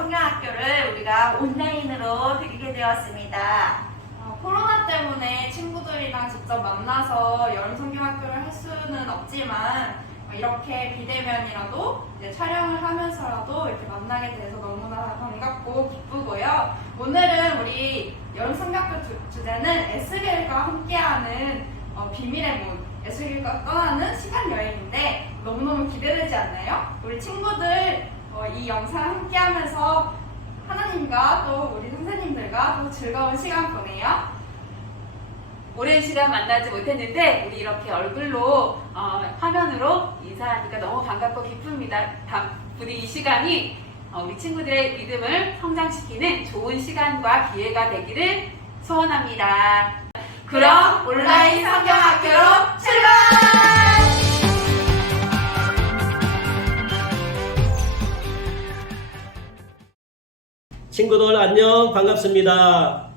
성경학교를 우리가 온라인으로 드리게 되었습니다. 코로나 때문에 친구들이랑 직접 만나서 여름 성경학교를 할 수는 없지만 이렇게 비대면이라도 이제 촬영을 하면서라도 이렇게 만나게 돼서 너무나 반갑고 기쁘고요. 오늘은 우리 여름 성경학교 주제는 에스겔과 함께하는 비밀의 문, 에스겔과 떠나는 시간 여행인데 너무너무 기대되지 않나요? 우리 친구들 이 영상 함께하면서 하나님과 또 우리 선생님들과 또 즐거운 시간 보내요. 오랜 시간 만나지 못했는데 우리 이렇게 얼굴로 화면으로 인사하니까 너무 반갑고 기쁩니다. 부디 이 시간이 우리 친구들의 믿음을 성장시키는 좋은 시간과 기회가 되기를 소원합니다. 그럼 온라인 성경학교로 출발! 친구들 안녕, 반갑습니다.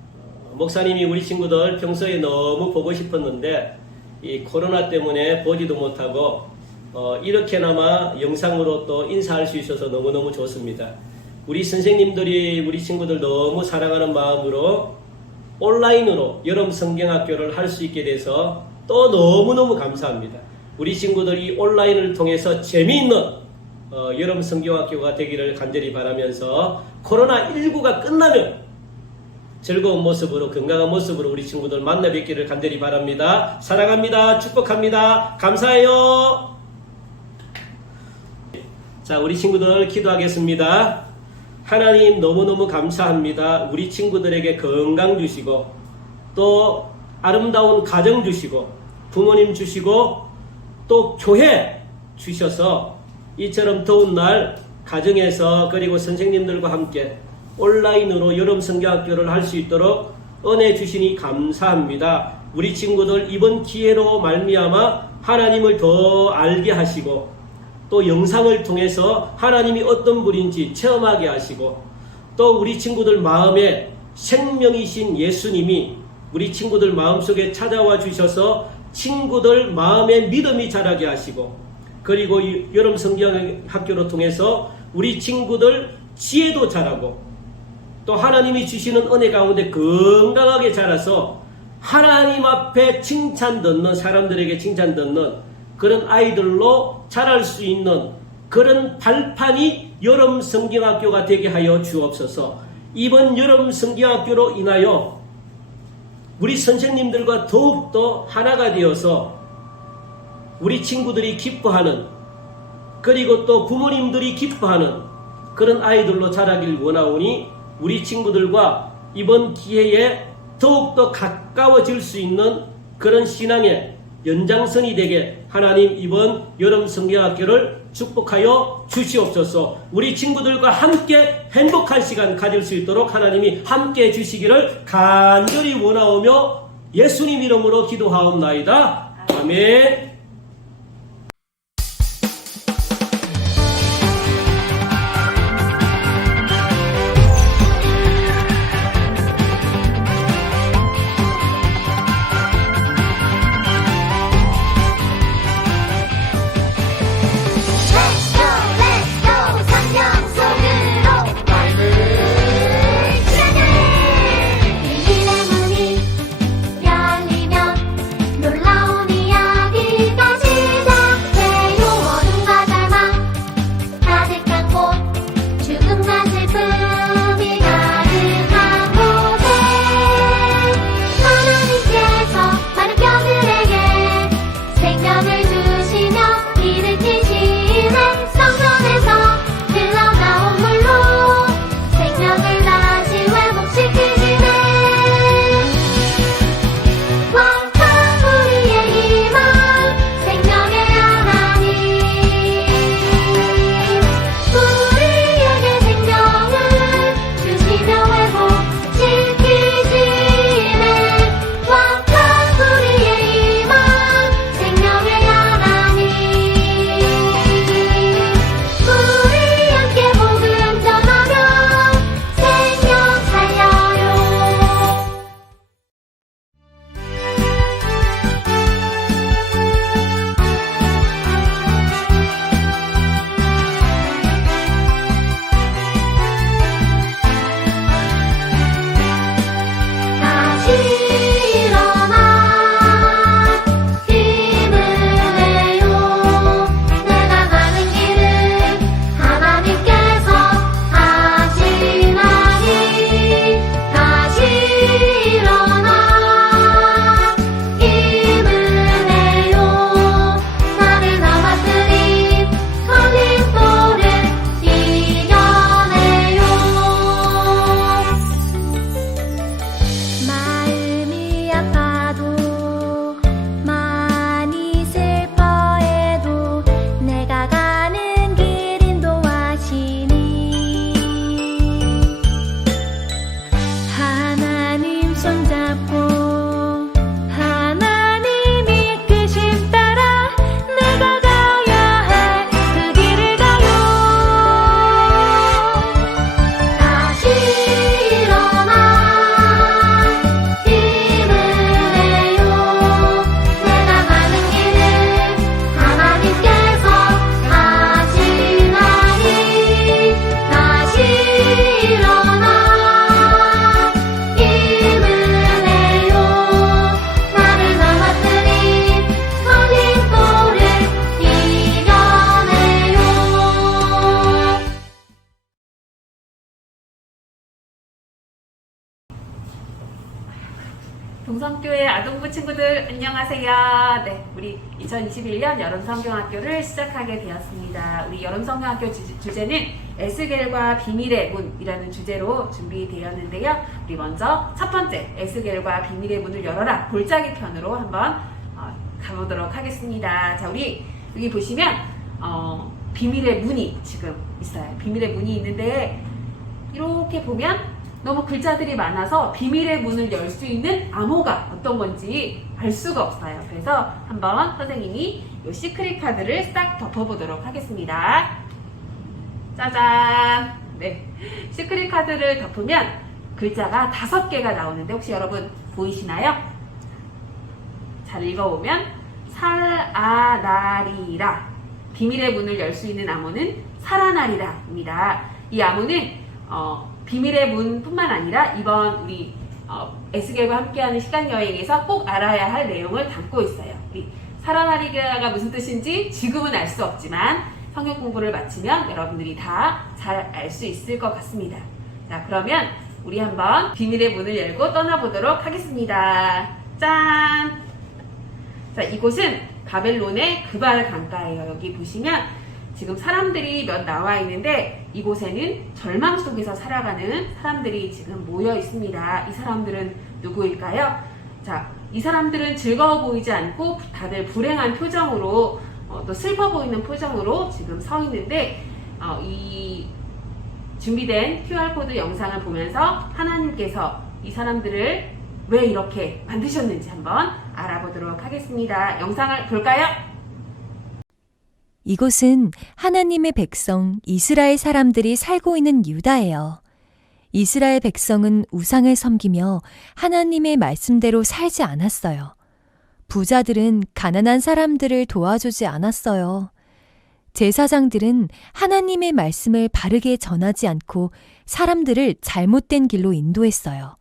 목사님이 우리 친구들 평소에 너무 보고 싶었는데 이 코로나 때문에 보지도 못하고 이렇게나마 영상으로 또 인사할 수 있어서 너무너무 좋습니다. 우리 선생님들이 우리 친구들 너무 사랑하는 마음으로 온라인으로 여름 성경학교를 할 수 있게 돼서 또 너무너무 감사합니다. 우리 친구들이 온라인을 통해서 재미있는 여름 성경학교가 되기를 간절히 바라면서 코로나19가 끝나면 즐거운 모습으로 건강한 모습으로 우리 친구들 만나 뵙기를 간절히 바랍니다. 사랑합니다. 축복합니다. 감사해요. 자, 우리 친구들 기도하겠습니다. 하나님 너무너무 감사합니다. 우리 친구들에게 건강 주시고 또 아름다운 가정 주시고 부모님 주시고 또 교회 주셔서 이처럼 더운 날 가정에서 그리고 선생님들과 함께 온라인으로 여름 성경학교를 할 수 있도록 은혜 주시니 감사합니다. 우리 친구들 이번 기회로 말미암아 하나님을 더 알게 하시고 또 영상을 통해서 하나님이 어떤 분인지 체험하게 하시고 또 우리 친구들 마음에 생명이신 예수님이 우리 친구들 마음속에 찾아와 주셔서 친구들 마음에 믿음이 자라게 하시고 그리고 여름 성경학교를 통해서 우리 친구들 지혜도 자라고 또 하나님이 주시는 은혜 가운데 건강하게 자라서 하나님 앞에 칭찬 듣는 사람들에게 칭찬 듣는 그런 아이들로 자랄 수 있는 그런 발판이 여름 성경학교가 되게 하여 주옵소서. 이번 여름 성경학교로 인하여 우리 선생님들과 더욱더 하나가 되어서 우리 친구들이 기뻐하는 그리고 또 부모님들이 기뻐하는 그런 아이들로 자라길 원하오니 우리 친구들과 이번 기회에 더욱더 가까워질 수 있는 그런 신앙의 연장선이 되게 하나님 이번 여름 성경학교를 축복하여 주시옵소서. 우리 친구들과 함께 행복한 시간 가질 수 있도록 하나님이 함께 해주시기를 간절히 원하오며 예수님 이름으로 기도하옵나이다. 아멘. 열리면 놀라운 이야기 동성교회 아동부 친구들 안녕하세요. 네, 우리 2021년 여름성경학교를 시작하게 되었습니다. 우리 여름성경학교 주제는 에스겔과 비밀의 문이라는 주제로 준비되었는데요. 우리 먼저 첫 번째 에스겔과 비밀의 문을 열어라 골짜기 편으로 한번 가보도록 하겠습니다. 자, 우리 여기 보시면 비밀의 문이 지금 있어요. 비밀의 문이 있는데 이렇게 보면 너무 글자들이 많아서 비밀의 문을 열 수 있는 암호가 어떤 건지 알 수가 없어요. 그래서 한번 선생님이 이 시크릿 카드를 싹 덮어보도록 하겠습니다. 짜잔! 네, 시크릿 카드를 덮으면 글자가 5개가 나오는데 혹시 여러분 보이시나요? 잘 읽어보면 살아나리라. 비밀의 문을 열 수 있는 암호는 살아나리라 입니다. 이 암호는 비밀의 문뿐만 아니라 이번 우리 에스겔과 함께하는 시간 여행에서 꼭 알아야 할 내용을 담고 있어요. 우리 살아나리가 무슨 뜻인지 지금은 알 수 없지만 성경 공부를 마치면 여러분들이 다 잘 알 수 있을 것 같습니다. 자, 그러면 우리 한번 비밀의 문을 열고 떠나보도록 하겠습니다. 짠! 자, 이곳은 바벨론의 그발 강가예요. 여기 보시면 지금 사람들이 몇 나와 있는데 이곳에는 절망 속에서 살아가는 사람들이 지금 모여 있습니다. 이 사람들은 누구일까요? 자, 이 사람들은 즐거워 보이지 않고 다들 불행한 표정으로 또 슬퍼 보이는 표정으로 지금 서 있는데 이 준비된 QR코드 영상을 보면서 하나님께서 이 사람들을 왜 이렇게 만드셨는지 한번 알아보도록 하겠습니다. 영상을 볼까요? 이곳은 하나님의 백성 이스라엘 사람들이 살고 있는 유다예요. 이스라엘 백성은 우상을 섬기며 하나님의 말씀대로 살지 않았어요. 부자들은 가난한 사람들을 도와주지 않았어요. 제사장들은 하나님의 말씀을 바르게 전하지 않고 사람들을 잘못된 길로 인도했어요.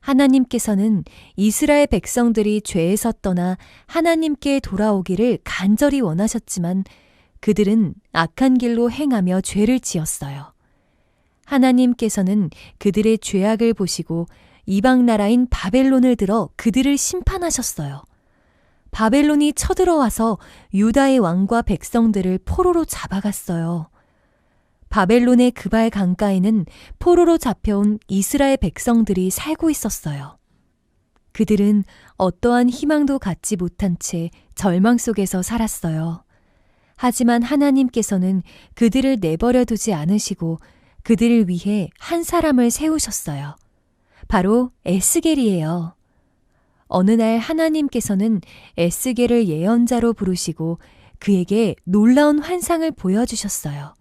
하나님께서는 이스라엘 백성들이 죄에서 떠나 하나님께 돌아오기를 간절히 원하셨지만 그들은 악한 길로 행하며 죄를 지었어요. 하나님께서는 그들의 죄악을 보시고 이방 나라인 바벨론을 들어 그들을 심판하셨어요. 바벨론이 쳐들어와서 유다의 왕과 백성들을 포로로 잡아갔어요. 바벨론의 그발 강가에는 포로로 잡혀온 이스라엘 백성들이 살고 있었어요. 그들은 어떠한 희망도 갖지 못한 채 절망 속에서 살았어요. 하지만 하나님께서는 그들을 내버려 두지 않으시고 그들을 위해 한 사람을 세우셨어요. 바로 에스겔이에요. 어느 날 하나님께서는 에스겔을 예언자로 부르시고 그에게 놀라운 환상을 보여주셨어요.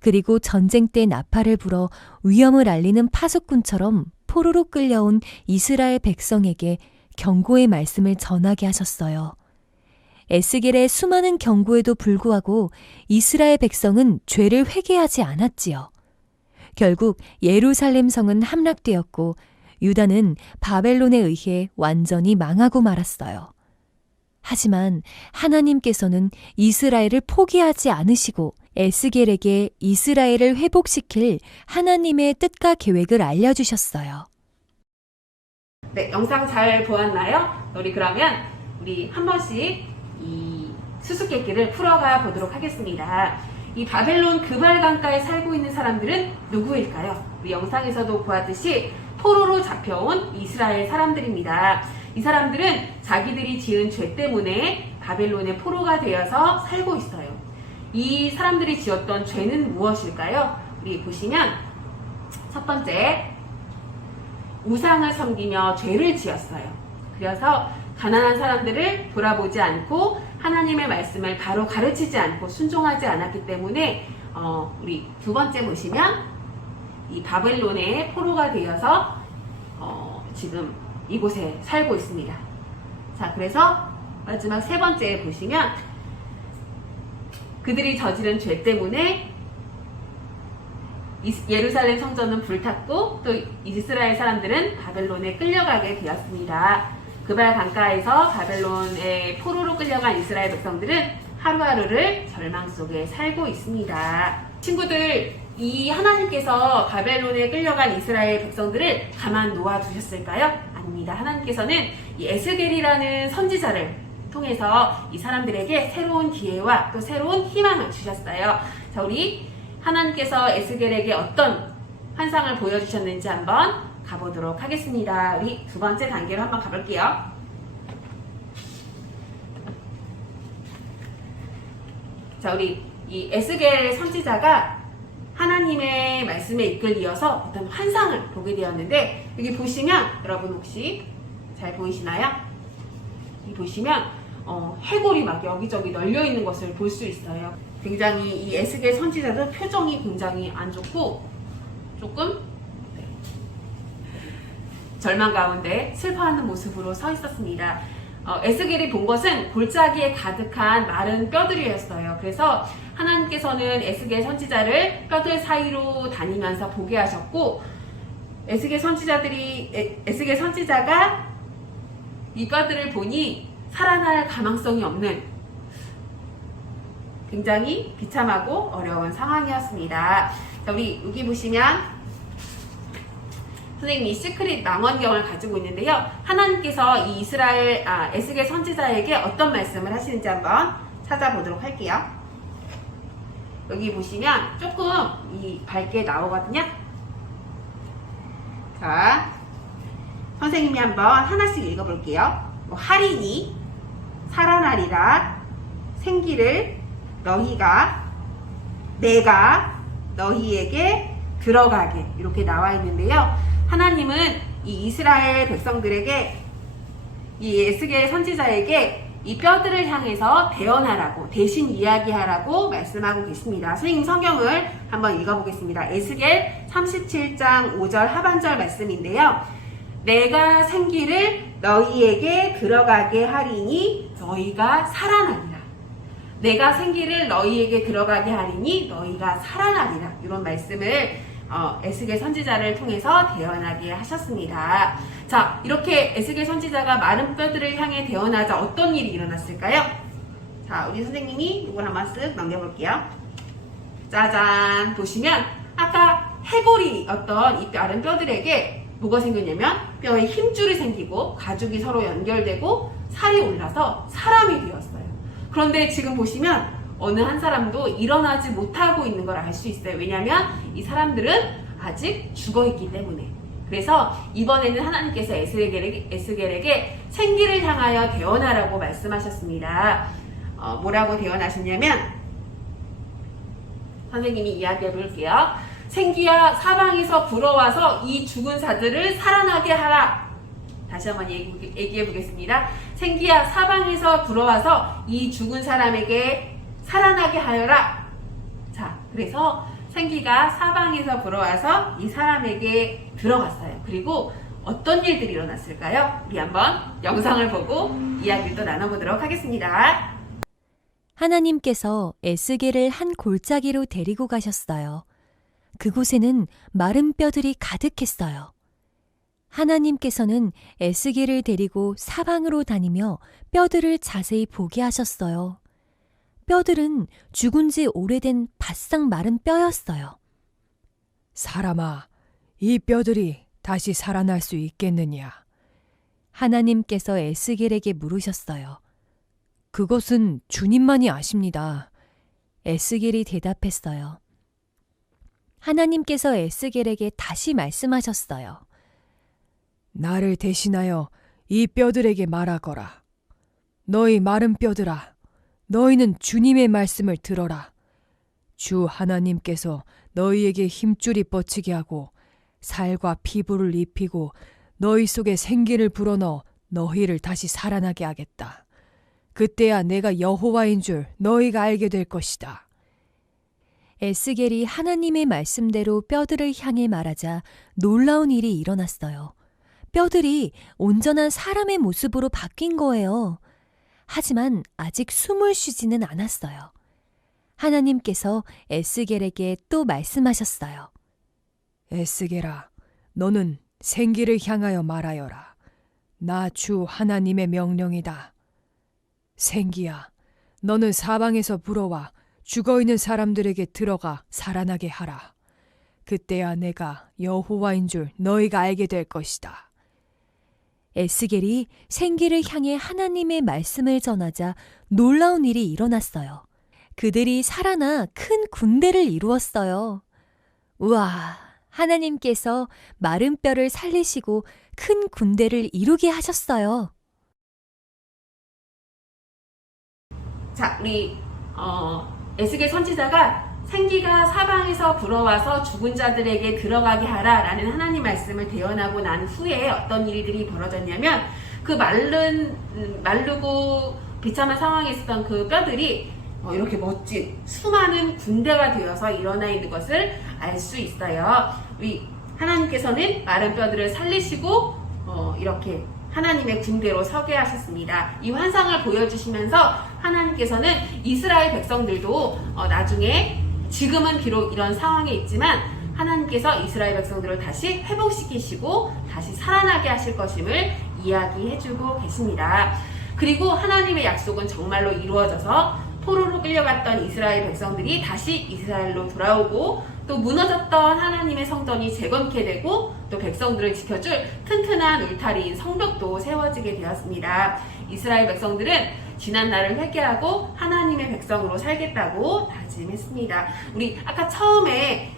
그리고 전쟁 때 나팔을 불어 위험을 알리는 파수꾼처럼 포로로 끌려온 이스라엘 백성에게 경고의 말씀을 전하게 하셨어요. 에스겔의 수많은 경고에도 불구하고 이스라엘 백성은 죄를 회개하지 않았지요. 결국 예루살렘 성은 함락되었고 유다는 바벨론에 의해 완전히 망하고 말았어요. 하지만 하나님께서는 이스라엘을 포기하지 않으시고 에스겔에게 이스라엘을 회복시킬 하나님의 뜻과 계획을 알려주셨어요. 네, 영상 잘 보았나요? 우리 그러면 우리 한 번씩 이 수수께끼를 풀어가 보도록 하겠습니다. 이 바벨론 그발 강가에 살고 있는 사람들은 누구일까요? 우리 영상에서도 보았듯이 포로로 잡혀온 이스라엘 사람들입니다. 이 사람들은 자기들이 지은 죄 때문에 바벨론의 포로가 되어서 살고 있어요. 이 사람들이 지었던 죄는 무엇일까요? 우리 보시면 첫 번째, 우상을 섬기며 죄를 지었어요. 그래서 가난한 사람들을 돌아보지 않고 하나님의 말씀을 바로 가르치지 않고 순종하지 않았기 때문에 우리 두 번째 보시면 이 바벨론의 포로가 되어서 지금 이곳에 살고 있습니다. 자, 그래서 마지막 세 번째 보시면 그들이 저지른 죄 때문에 예루살렘 성전은 불탔고 또 이스라엘 사람들은 바벨론에 끌려가게 되었습니다. 그발 강가에서 바벨론의 포로로 끌려간 이스라엘 백성들은 하루하루를 절망 속에 살고 있습니다. 친구들, 이 하나님께서 바벨론에 끌려간 이스라엘 백성들을 가만 놓아 두셨을까요? 봅니다. 하나님께서는 이 에스겔이라는 선지자를 통해서 이 사람들에게 새로운 기회와 또 새로운 희망을 주셨어요. 자, 우리 하나님께서 에스겔에게 어떤 환상을 보여주셨는지 한번 가보도록 하겠습니다. 우리 두 번째 단계로 한번 가볼게요. 자, 우리 이 에스겔 선지자가 하나님의 말씀에 이끌리어서 어떤 환상을 보게 되었는데, 여기 보시면 여러분 혹시 잘 보이시나요? 여기 보시면 해골이 막 여기저기 널려 있는 것을 볼 수 있어요. 굉장히 이 에스겔 선지자도 표정이 굉장히 안 좋고 조금 절망 가운데 슬퍼하는 모습으로 서 있었습니다. 에스겔이 본 것은 골짜기에 가득한 마른 뼈들이었어요. 그래서 하나님께서는 에스겔 선지자를 뼈들 사이로 다니면서 보게 하셨고, 에스겔 선지자가 이 뼈들을 보니 살아날 가망성이 없는 굉장히 비참하고 어려운 상황이었습니다. 자, 우리 여기 보시면 선생님이 시크릿 망원경을 가지고 있는데요. 하나님께서 이 에스겔 선지자에게 어떤 말씀을 하시는지 한번 찾아보도록 할게요. 여기 보시면 조금 밝게 나오거든요. 자, 선생님이 한번 하나씩 읽어볼게요. 할인이 살아나리라, 생기를 내가 너희에게 들어가게, 이렇게 나와 있는데요. 하나님은 이 이스라엘 백성들에게, 이 에스겔 선지자에게 이 뼈들을 향해서 대언하라고, 대신 이야기하라고 말씀하고 계십니다. 선생님 성경을 한번 읽어보겠습니다. 에스겔 37장 5절 하반절 말씀인데요. 내가 생기를 너희에게 들어가게 하리니 너희가 살아나리라. 내가 생기를 너희에게 들어가게 하리니 너희가 살아나리라. 이런 말씀을 에스겔 선지자를 통해서 대언하게 하셨습니다. 자, 이렇게 에스겔 선지자가 마른 뼈들을 향해 대언하자 어떤 일이 일어났을까요? 자, 우리 선생님이 이걸 한번 쓱 넘겨볼게요. 짜잔! 보시면 아까 해골이었던 이 마른 뼈들에게 뭐가 생겼냐면 뼈에 힘줄이 생기고 가죽이 서로 연결되고 살이 올라서 사람이 되었어요. 그런데 지금 보시면 어느 한 사람도 일어나지 못하고 있는 걸 알 수 있어요. 왜냐하면 이 사람들은 아직 죽어있기 때문에. 그래서 이번에는 하나님께서 에스겔에게 생기를 향하여 대언하라고 말씀하셨습니다. 뭐라고 대언하셨냐면, 선생님이 이야기해 볼게요. 생기야, 사방에서 불어와서 이 죽은 사들을 살아나게 하라. 다시 한번 얘기해 보겠습니다. 생기야, 사방에서 불어와서 이 죽은 사람에게 살아나게 하여라. 자, 그래서 생기가 사방에서 불어와서 이 사람에게 들어갔어요. 그리고 어떤 일들이 일어났을까요? 우리 한번 영상을 보고 이야기를 또 나눠보도록 하겠습니다. 하나님께서 에스겔을 한 골짜기로 데리고 가셨어요. 그곳에는 마른 뼈들이 가득했어요. 하나님께서는 에스겔을 데리고 사방으로 다니며 뼈들을 자세히 보게 하셨어요. 뼈들은 죽은 지 오래된 바싹 마른 뼈였어요. 사람아, 이 뼈들이 다시 살아날 수 있겠느냐? 하나님께서 에스겔에게 물으셨어요. 그것은 주님만이 아십니다. 에스겔이 대답했어요. 하나님께서 에스겔에게 다시 말씀하셨어요. 나를 대신하여 이 뼈들에게 말하거라. 너희 마른 뼈들아, 너희는 주님의 말씀을 들어라. 주 하나님께서 너희에게 힘줄이 뻗치게 하고 살과 피부를 입히고 너희 속에 생기를 불어넣어 너희를 다시 살아나게 하겠다. 그때야 내가 여호와인 줄 너희가 알게 될 것이다. 에스겔이 하나님의 말씀대로 뼈들을 향해 말하자 놀라운 일이 일어났어요. 뼈들이 온전한 사람의 모습으로 바뀐 거예요. 하지만 아직 숨을 쉬지는 않았어요. 하나님께서 에스겔에게 또 말씀하셨어요. 에스겔아, 너는 생기를 향하여 말하여라. 나 주 하나님의 명령이다. 생기야, 너는 사방에서 불어와 죽어있는 사람들에게 들어가 살아나게 하라. 그때야 내가 여호와인 줄 너희가 알게 될 것이다. 에스겔이 생기를 향해 하나님의 말씀을 전하자 놀라운 일이 일어났어요. 그들이 살아나 큰 군대를 이루었어요. 우와, 하나님께서 마른 뼈를 살리시고 큰 군대를 이루게 하셨어요. 자, 우리 에스겔 선지자가 생기가 사방에서 불어와서 죽은 자들에게 들어가게 하라라는 하나님 말씀을 대언하고 난 후에 어떤 일들이 벌어졌냐면 그 마르고 비참한 상황에 있었던 그 뼈들이 이렇게 멋진 수많은 군대가 되어서 일어나 있는 것을 알 수 있어요. 우리 하나님께서는 마른 뼈들을 살리시고 이렇게 하나님의 군대로 서게 하셨습니다. 이 환상을 보여주시면서 하나님께서는 이스라엘 백성들도 나중에 지금은 비록 이런 상황에 있지만 하나님께서 이스라엘 백성들을 다시 회복시키시고 다시 살아나게 하실 것임을 이야기해주고 계십니다. 그리고 하나님의 약속은 정말로 이루어져서 포로로 끌려갔던 이스라엘 백성들이 다시 이스라엘로 돌아오고 또 무너졌던 하나님의 성전이 재건케 되고 또 백성들을 지켜줄 튼튼한 울타리인 성벽도 세워지게 되었습니다. 이스라엘 백성들은 지난 날을 회개하고 하나님의 백성으로 살겠다고 다짐했습니다. 우리 아까 처음에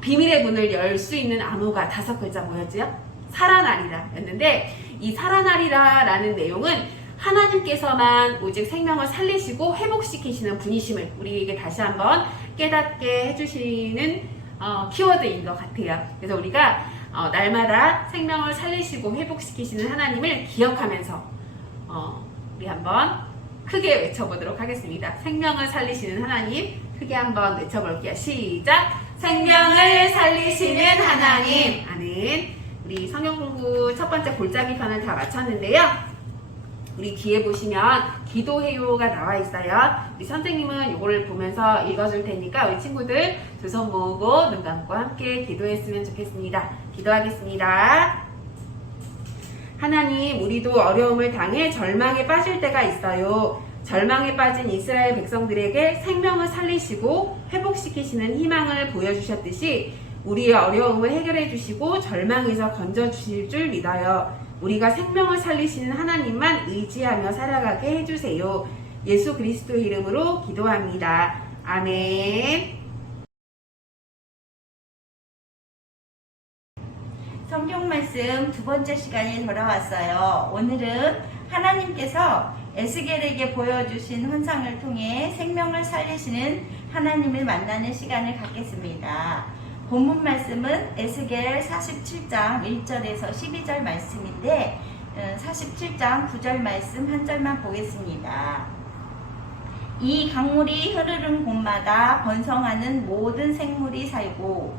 비밀의 문을 열 수 있는 암호가 5글자 뭐였지요? 살아나리라 였는데 이 살아나리라 라는 내용은 하나님께서만 오직 생명을 살리시고 회복시키시는 분이심을 우리에게 다시 한번 깨닫게 해주시는 키워드인 것 같아요. 그래서 우리가 날마다 생명을 살리시고 회복시키시는 하나님을 기억하면서 우리 한번 크게 외쳐보도록 하겠습니다. 생명을 살리시는 하나님 크게 한번 외쳐볼게요. 시작! 생명을 살리시는 하나님. 아멘. 우리 성경 공부 첫 번째 골짜기 편을 다 마쳤는데요. 우리 뒤에 보시면 기도해요가 나와 있어요. 우리 선생님은 이거를 보면서 읽어줄 테니까 우리 친구들 두 손 모으고 눈 감고 함께 기도했으면 좋겠습니다. 기도하겠습니다. 하나님, 우리도 어려움을 당해 절망에 빠질 때가 있어요. 절망에 빠진 이스라엘 백성들에게 생명을 살리시고 회복시키시는 희망을 보여주셨듯이 우리의 어려움을 해결해 주시고 절망에서 건져주실 줄 믿어요. 우리가 생명을 살리시는 하나님만 의지하며 살아가게 해주세요. 예수 그리스도 이름으로 기도합니다. 아멘. 성경 말씀 두 번째 시간이 돌아왔어요. 오늘은 하나님께서 에스겔에게 보여주신 환상을 통해 생명을 살리시는 하나님을 만나는 시간을 갖겠습니다. 본문 말씀은 에스겔 47장 1절에서 12절 말씀인데 47장 9절 말씀 한 절만 보겠습니다. 이 강물이 흐르는 곳마다 번성하는 모든 생물이 살고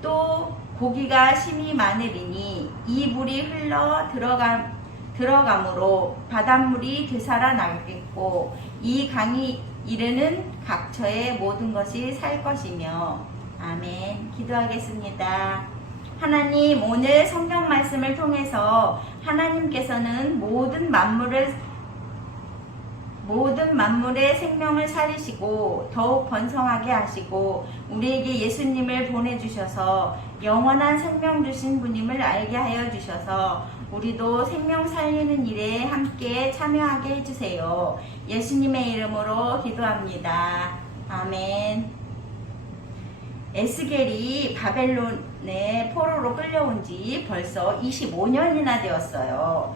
또 고기가 심히 많으리니 이 물이 흘러 들어감으로 바닷물이 되살아나겠고 이 강이 이르는 각처의 모든 것이 살 것이며 아멘. 기도하겠습니다. 하나님, 오늘 성경 말씀을 통해서 하나님께서는 모든 만물의 생명을 살리시고 더욱 번성하게 하시고 우리에게 예수님을 보내주셔서 영원한 생명 주신 분임을 알게 하여 주셔서 우리도 생명 살리는 일에 함께 참여하게 해주세요. 예수님의 이름으로 기도합니다. 아멘. 에스겔이 바벨론에 포로로 끌려온 지 벌써 25년이나 되었어요.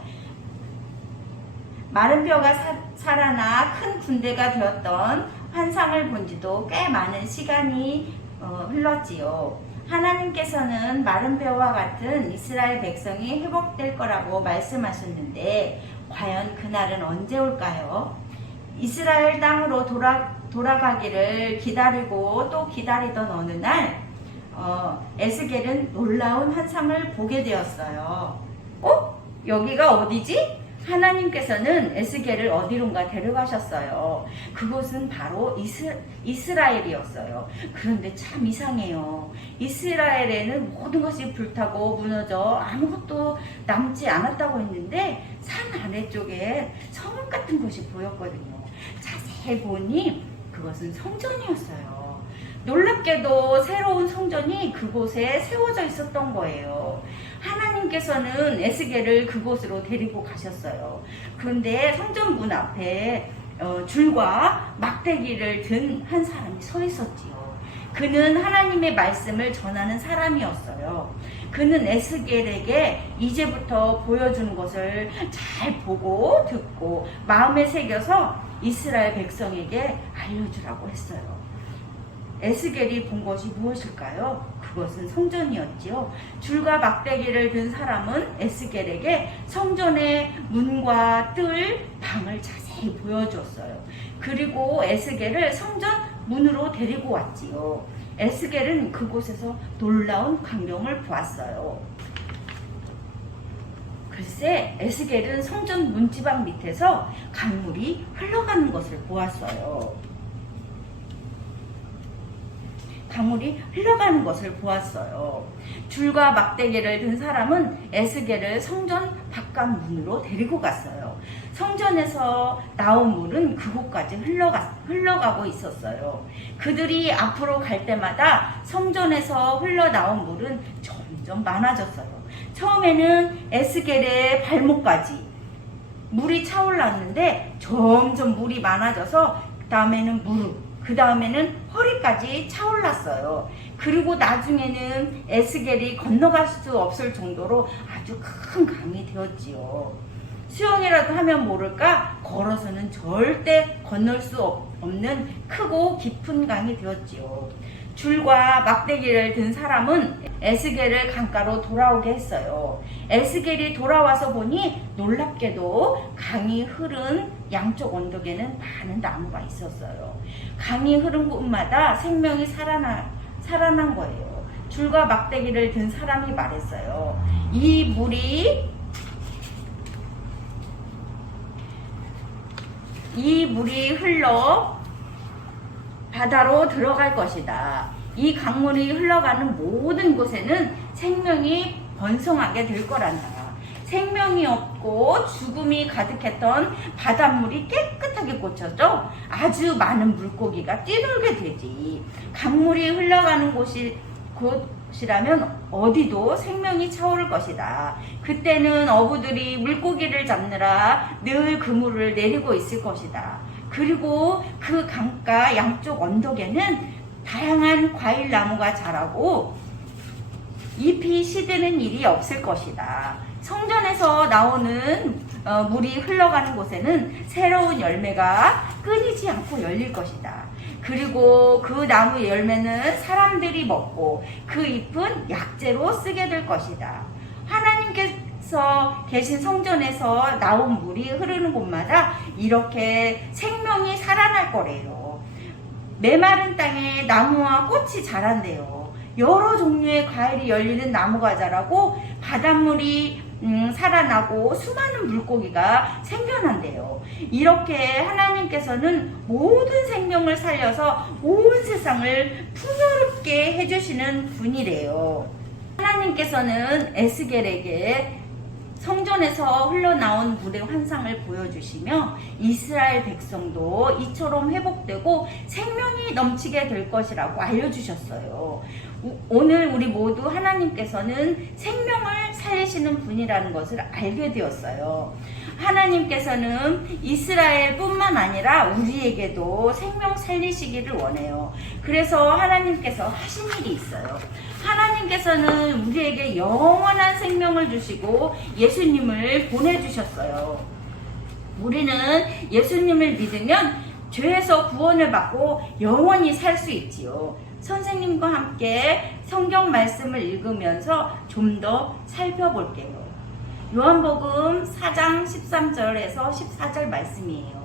마른 뼈가 살아나 큰 군대가 되었던 환상을 본 지도 꽤 많은 시간이 흘렀지요. 하나님께서는 마른 뼈와 같은 이스라엘 백성이 회복될 거라고 말씀하셨는데 과연 그날은 언제 올까요? 이스라엘 땅으로 돌아가기를 기다리고 또 기다리던 어느 날 에스겔은 놀라운 환상을 보게 되었어요. 여기가 어디지? 하나님께서는 에스겔을 어디론가 데려가셨어요. 그곳은 바로 이스라엘이었어요. 그런데 참 이상해요. 이스라엘에는 모든 것이 불타고 무너져 아무것도 남지 않았다고 했는데 산 아래쪽에 성읍 같은 곳이 보였거든요. 자세히 보니 그것은 성전이었어요. 놀랍게도 새로운 성전이 그곳에 세워져 있었던 거예요. 하나님께서는 에스겔을 그곳으로 데리고 가셨어요. 그런데 성전 문 앞에 줄과 막대기를 든 한 사람이 서 있었지요. 그는 하나님의 말씀을 전하는 사람이었어요. 그는 에스겔에게 이제부터 보여주는 것을 잘 보고 듣고 마음에 새겨서 이스라엘 백성에게 알려주라고 했어요. 에스겔이 본 것이 무엇일까요? 그것은 성전이었지요. 줄과 막대기를 든 사람은 에스겔에게 성전의 문과 뜰, 방을 자세히 보여줬어요. 그리고 에스겔을 성전 문으로 데리고 왔지요. 에스겔은 그곳에서 놀라운 광경을 보았어요. 글쎄, 에스겔은 성전 문지방 밑에서 강물이 흘러가는 것을 보았어요. 강물이 흘러가는 것을 보았어요. 줄과 막대기를 든 사람은 에스겔을 성전 바깥 문으로 데리고 갔어요. 성전에서 나온 물은 그곳까지 흘러가고 있었어요. 그들이 앞으로 갈 때마다 성전에서 흘러나온 물은 점점 많아졌어요. 처음에는 에스겔의 발목까지 물이 차올랐는데 점점 물이 많아져서 그 다음에는 무릎, 그 다음에는 허리까지 차올랐어요. 그리고 나중에는 에스겔이 건너갈 수 없을 정도로 아주 큰 강이 되었지요. 수영이라도 하면 모를까 걸어서는 절대 건널 수 없는 크고 깊은 강이 되었지요. 줄과 막대기를 든 사람은 에스겔을 강가로 돌아오게 했어요. 에스겔이 돌아와서 보니 놀랍게도 강이 흐른 양쪽 언덕에는 많은 나무가 있었어요. 강이 흐른 곳마다 생명이 살아난 거예요. 줄과 막대기를 든 사람이 말했어요. 이 물이 흘러 바다로 들어갈 것이다. 이 강물이 흘러가는 모든 곳에는 생명이 번성하게 될 거란다. 생명이 없고 죽음이 가득했던 바닷물이 깨끗하게 고쳐져 아주 많은 물고기가 뛰놀게 되지. 강물이 흘러가는 곳이라면 어디도 생명이 차오를 것이다. 그때는 어부들이 물고기를 잡느라 늘 그물을 내리고 있을 것이다. 그리고 그 강가 양쪽 언덕에는 다양한 과일나무가 자라고 잎이 시드는 일이 없을 것이다. 성전에서 나오는 물이 흘러가는 곳에는 새로운 열매가 끊이지 않고 열릴 것이다. 그리고 그 나무의 열매는 사람들이 먹고 그 잎은 약재로 쓰게 될 것이다. 하나님께서 계신 성전에서 나온 물이 흐르는 곳마다 이렇게 생명이 살아날 거래요. 메마른 땅에 나무와 꽃이 자란대요. 여러 종류의 과일이 열리는 나무가 자라고 바닷물이 살아나고 수많은 물고기가 생겨난대요. 이렇게 하나님께서는 모든 생명을 살려서 온 세상을 풍요롭게 해주시는 분이래요. 하나님께서는 에스겔에게 성전에서 흘러나온 물의 환상을 보여주시며 이스라엘 백성도 이처럼 회복되고 생명이 넘치게 될 것이라고 알려주셨어요. 오늘 우리 모두 하나님께서는 생명을 살리시는 분이라는 것을 알게 되었어요. 하나님께서는 이스라엘뿐만 아니라 우리에게도 생명 살리시기를 원해요. 그래서 하나님께서 하신 일이 있어요. 하나님께서는 우리에게 영원한 생명을 주시고 예수님을 보내주셨어요. 우리는 예수님을 믿으면 죄에서 구원을 받고 영원히 살 수 있지요. 선생님과 함께 성경 말씀을 읽으면서 좀 더 살펴볼게요. 요한복음 4장 13절에서 14절 말씀이에요.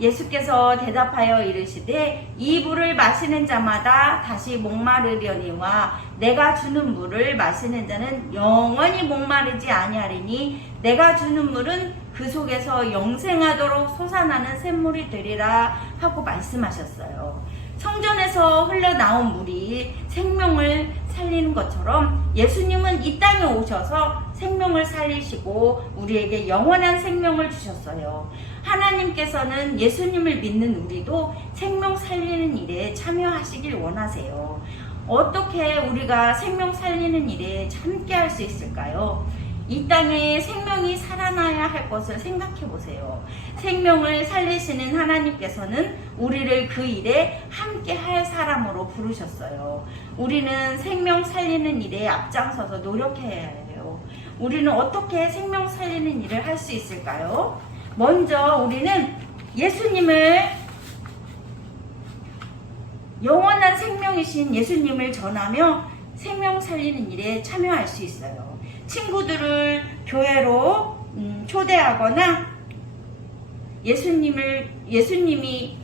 예수께서 대답하여 이르시되 이 물을 마시는 자마다 다시 목마르려니와 내가 주는 물을 마시는 자는 영원히 목마르지 아니하리니 내가 주는 물은 그 속에서 영생하도록 솟아나는 샘물이 되리라 하고 말씀하셨어요. 성전에서 흘러나온 물이 생명을 살리는 것처럼 예수님은 이 땅에 오셔서 생명을 살리시고 우리에게 영원한 생명을 주셨어요. 하나님께서는 예수님을 믿는 우리도 생명 살리는 일에 참여하시길 원하세요. 어떻게 우리가 생명 살리는 일에 함께 할 수 있을까요? 이 땅에 생명이 살아나야 할 것을 생각해 보세요. 생명을 살리시는 하나님께서는 우리를 그 일에 함께 할 사람으로 부르셨어요. 우리는 생명 살리는 일에 앞장서서 노력해야 해요. 우리는 어떻게 생명 살리는 일을 할 수 있을까요? 먼저 우리는 예수님을, 영원한 생명이신 예수님을 전하며 생명 살리는 일에 참여할 수 있어요. 친구들을 교회로 초대하거나 예수님이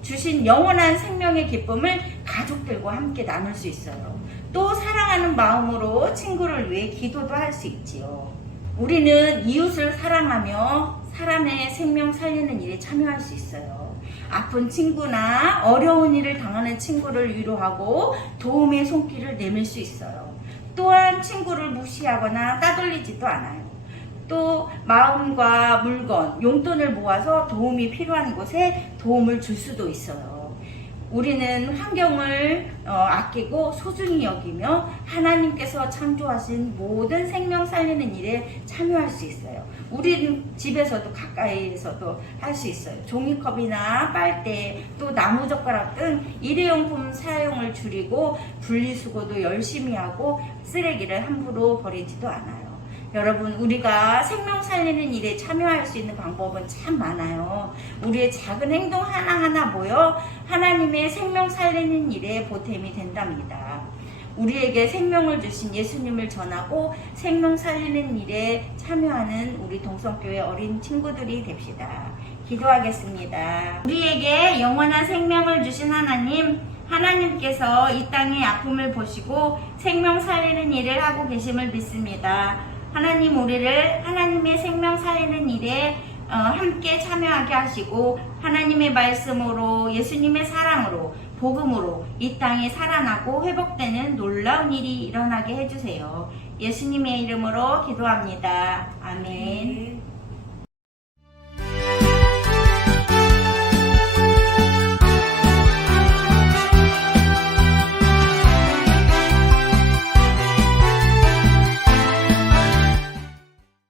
주신 영원한 생명의 기쁨을 가족들과 함께 나눌 수 있어요. 또 사랑하는 마음으로 친구를 위해 기도도 할 수 있지요. 우리는 이웃을 사랑하며 사람의 생명 살리는 일에 참여할 수 있어요. 아픈 친구나 어려운 일을 당하는 친구를 위로하고 도움의 손길을 내밀 수 있어요. 또한 친구를 무시하거나 따돌리지도 않아요. 또 마음과 물건, 용돈을 모아서 도움이 필요한 곳에 도움을 줄 수도 있어요. 우리는 환경을 아끼고 소중히 여기며 하나님께서 창조하신 모든 생명 살리는 일에 참여할 수 있어요. 우리는 집에서도 가까이에서도 할 수 있어요. 종이컵이나 빨대, 또 나무젓가락 등 일회용품 사용을 줄이고 분리수거도 열심히 하고 쓰레기를 함부로 버리지도 않아요. 여러분, 우리가 생명 살리는 일에 참여할 수 있는 방법은 참 많아요. 우리의 작은 행동 하나하나 모여 하나님의 생명 살리는 일에 보탬이 된답니다. 우리에게 생명을 주신 예수님을 전하고 생명 살리는 일에 참여하는 우리 동성교회 어린 친구들이 됩시다. 기도하겠습니다. 우리에게 영원한 생명을 주신 하나님께서 이 땅의 아픔을 보시고 생명 살리는 일을 하고 계심을 믿습니다. 하나님, 우리를 하나님의 생명 살리는 일에 함께 참여하게 하시고 하나님의 말씀으로, 예수님의 사랑으로, 복음으로 이 땅에 살아나고 회복되는 놀라운 일이 일어나게 해주세요. 예수님의 이름으로 기도합니다. 아멘.